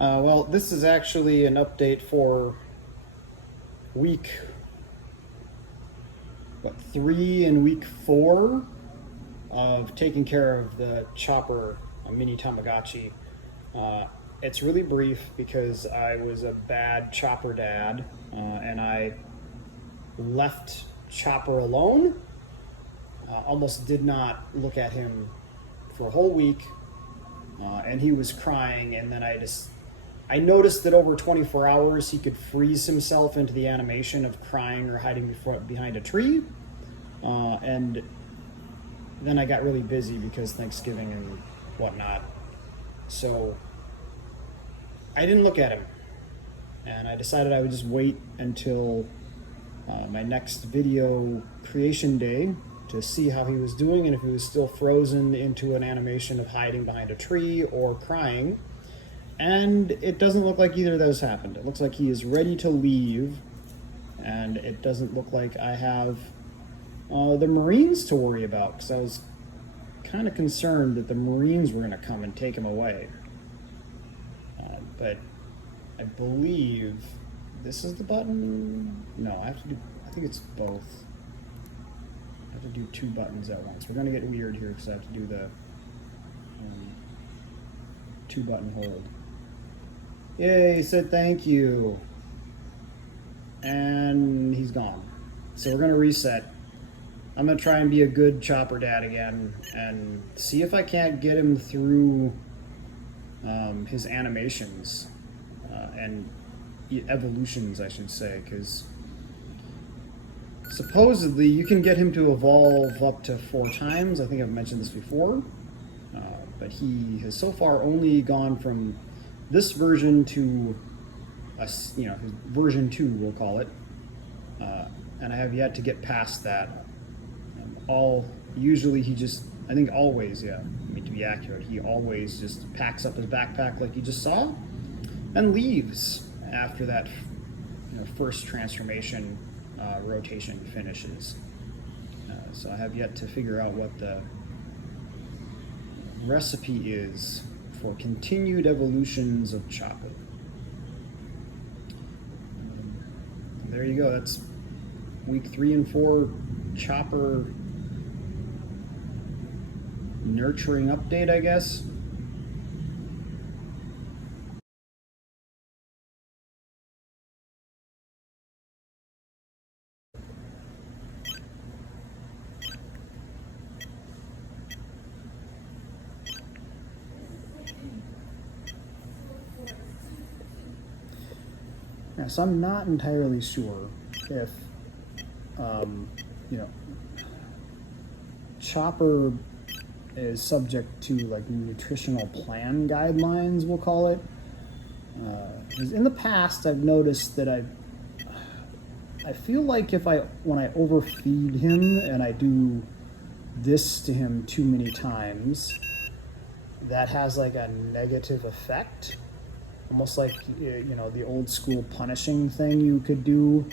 Well, this is actually an update for week 3 and week 4 of taking care of the chopper mini Tamagotchi. Uh, it's really brief because I was a bad chopper dad, and I left Chopper alone. Almost did not look at him for a whole week, and he was crying. And then I noticed that over 24 hours he could freeze himself into the animation of crying or hiding behind a tree. And then I got really busy because Thanksgiving and whatnot. So I didn't look at him. And I decided I would just wait until my next video creation day to see how he was doing and if he was still frozen into an animation of hiding behind a tree or crying. And it doesn't look like either of those happened. It looks like he is ready to leave, and it doesn't look like I have the Marines to worry about, because I was kind of concerned that the Marines were going to come and take him away. But I believe this is the button. No, I think it's both. I have to do 2 buttons at once. We're going to get weird here because I have to do the 2-button hold. Yay, he said thank you. And he's gone. So we're going to reset. I'm going to try and be a good chopper dad again and see if I can't get him through his animations and evolutions, I should say, because supposedly you can get him to evolve up to 4 times. I think I've mentioned this before. But he has so far only gone from this version to his version 2, we'll call it. And I have yet to get past that. Usually he just, I think always, yeah, I mean, to be accurate, he always just packs up his backpack like you just saw and leaves after that first transformation rotation finishes. So I have yet to figure out what the recipe is for continued evolutions of Chopper. There you go. That's week 3 and 4 Chopper nurturing update, I guess. Yeah, so I'm not entirely sure if, Chopper is subject to like nutritional plan guidelines, we'll call it. Because in the past, I've noticed that I feel like when I overfeed him and I do this to him too many times, that has like a negative effect. Almost like, the old school punishing thing you could do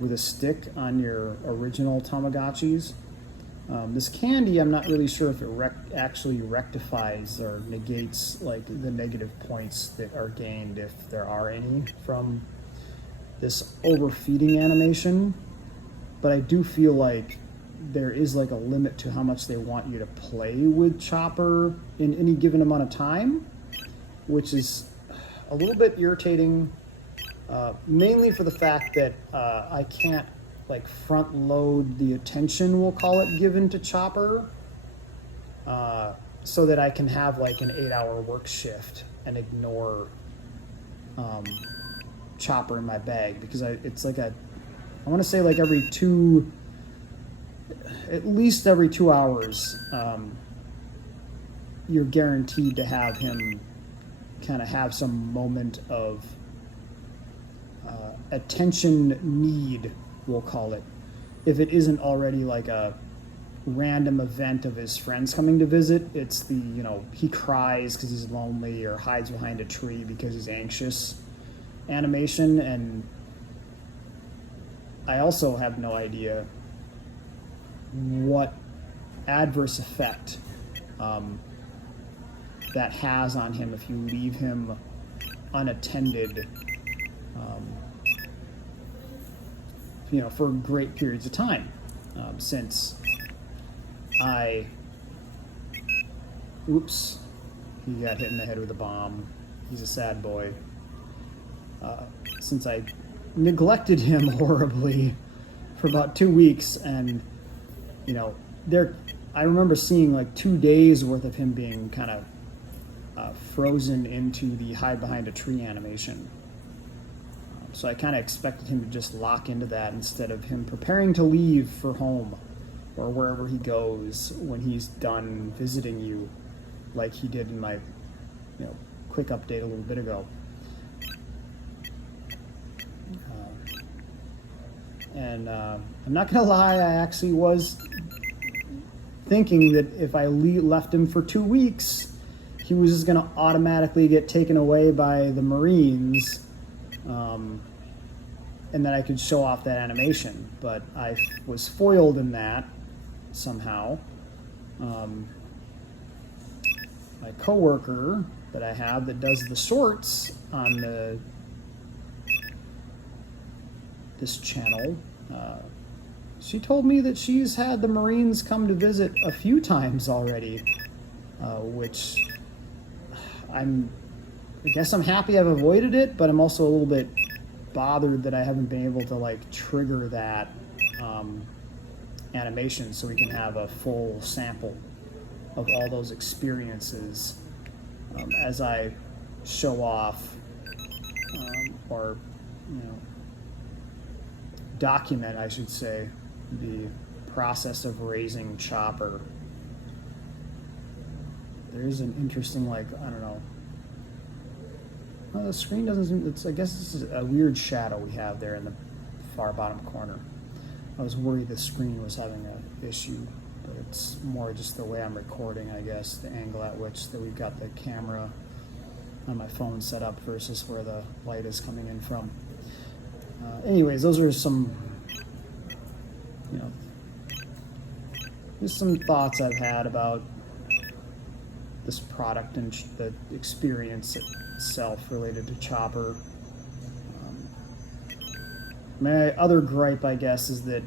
with a stick on your original Tamagotchis. This candy, I'm not really sure if it actually rectifies or negates like the negative points that are gained, if there are any, from this overfeeding animation. But I do feel like there is like a limit to how much they want you to play with Chopper in any given amount of time, which is a little bit irritating, mainly for the fact that I can't like front load the attention, we'll call it, given to Chopper, so that I can have like an 8-hour work shift and ignore Chopper in my bag, because it's like I want to say like at least every 2 hours, you're guaranteed to have him kind of have some moment of attention need, we'll call it, if it isn't already like a random event of his friends coming to visit. It's he cries because he's lonely or hides behind a tree because he's anxious animation. And I also have no idea what adverse effect that has on him if you leave him unattended, for great periods of time, since he got hit in the head with a bomb. He's a sad boy. Since I neglected him horribly for about 2 weeks, and I remember seeing like 2 days worth of him being kind of frozen into the hide behind a tree animation. So I kind of expected him to just lock into that instead of him preparing to leave for home or wherever he goes when he's done visiting you, like he did in my quick update a little bit ago. I'm not gonna lie, I actually was thinking that if I left him for 2 weeks, he was just gonna automatically get taken away by the Marines, and that I could show off that animation. But I was foiled in that somehow. My coworker that I have that does the shorts on this channel, she told me that she's had the Marines come to visit a few times already, which I guess I'm happy I've avoided it, but I'm also a little bit bothered that I haven't been able to like trigger that animation so we can have a full sample of all those experiences as I show off or document, I should say, the process of raising Chopper. There's an interesting, I don't know. Well, the screen doesn't, I guess this is a weird shadow we have there in the far bottom corner. I was worried the screen was having an issue, but it's more just the way I'm recording, I guess, the angle at which that we've got the camera on my phone set up versus where the light is coming in from. Anyways, those are some, just some thoughts I've had about this product and the experience itself related to Chopper. My other gripe, I guess, is that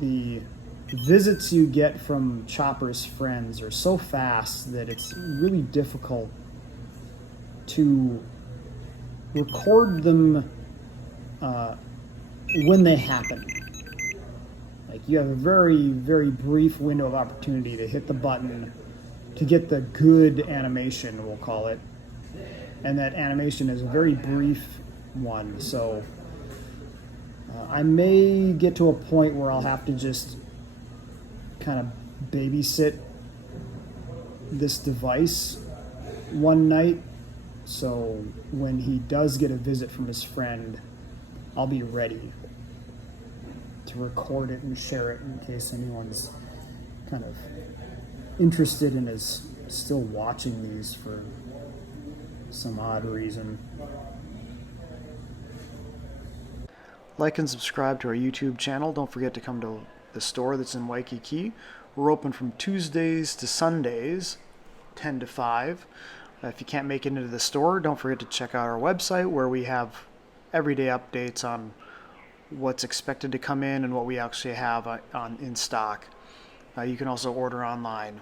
the visits you get from Chopper's friends are so fast that it's really difficult to record them when they happen. Like, you have a very, very brief window of opportunity to hit the button to get the good animation, we'll call it. And that animation is a very brief one, so I may get to a point where I'll have to just kind of babysit this device one night, so when he does get a visit from his friend, I'll be ready to record it and share it in case anyone's kind of interested and is still watching these for some odd reason. Like and subscribe to our YouTube channel. Don't forget to come to the store that's in Waikiki. We're open from Tuesdays to Sundays, 10 to 5. If you can't make it into the store, don't forget to check out our website where we have everyday updates on what's expected to come in and what we actually have in stock. You can also order online.